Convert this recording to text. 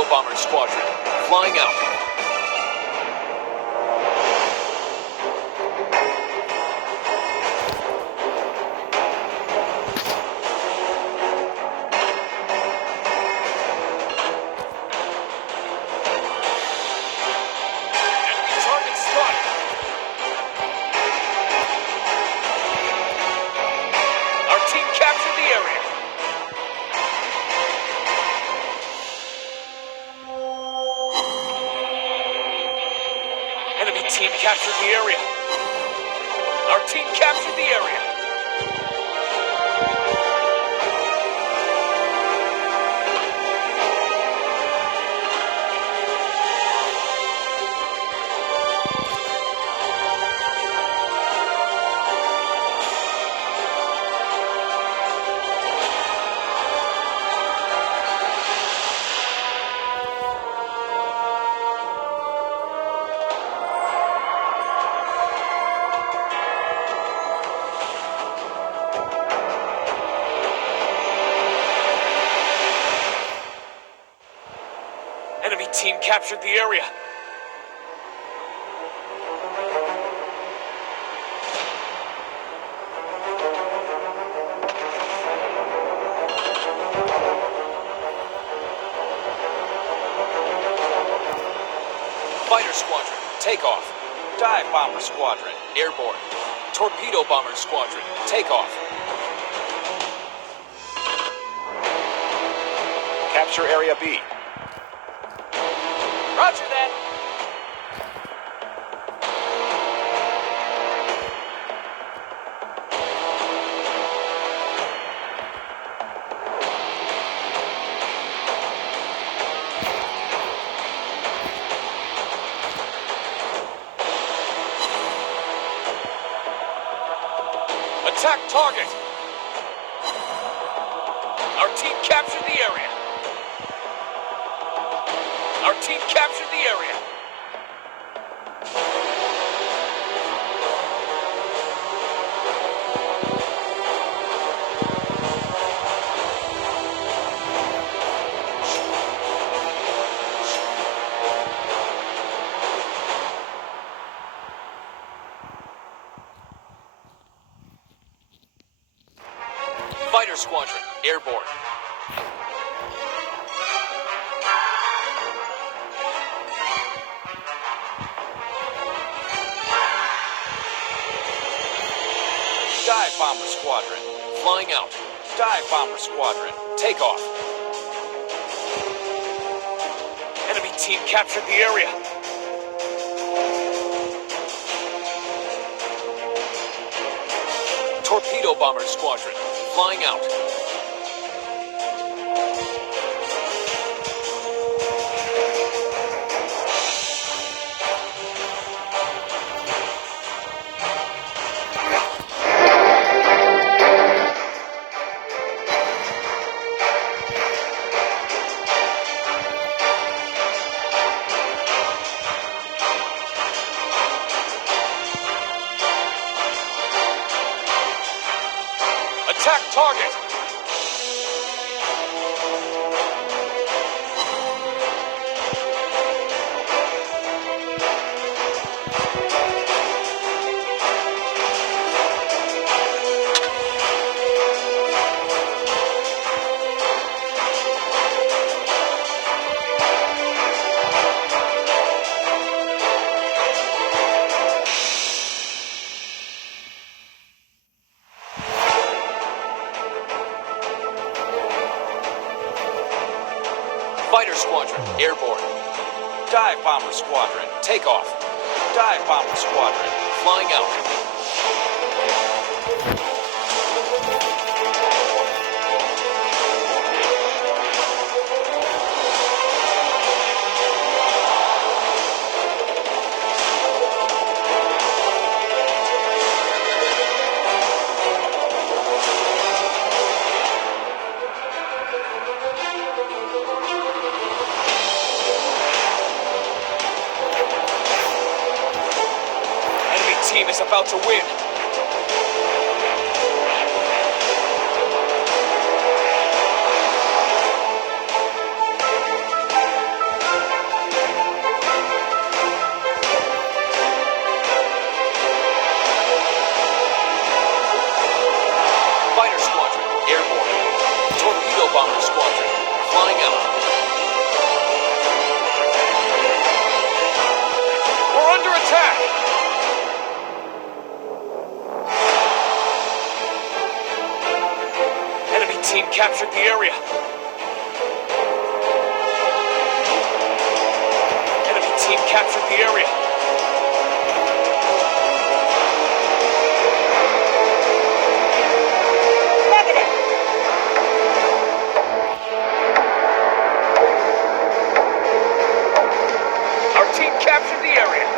Torpedo bomber squadron, flying out. Enemy team captured the area. Our team captured the area. Enemy team captured the area. Fighter squadron, take off. Dive bomber squadron, airborne. Torpedo bomber squadron, take off. Capture area B. Roger that. Attack target. Our team captured the area. Our team captured the area. Fighter squadron, airborne. Dive bomber squadron, flying out. Dive bomber squadron, take off. Enemy team captured the area. Torpedo bomber squadron, flying out. Attack target! Fighter squadron, airborne. Dive bomber squadron, take off. Dive bomber squadron, flying out. Team is about to win. Fighter Squadron, airborne. Torpedo Bomber Squadron, flying out. We're under attack! Enemy team captured the area. Enemy team captured the area. Negative. Our team captured the area.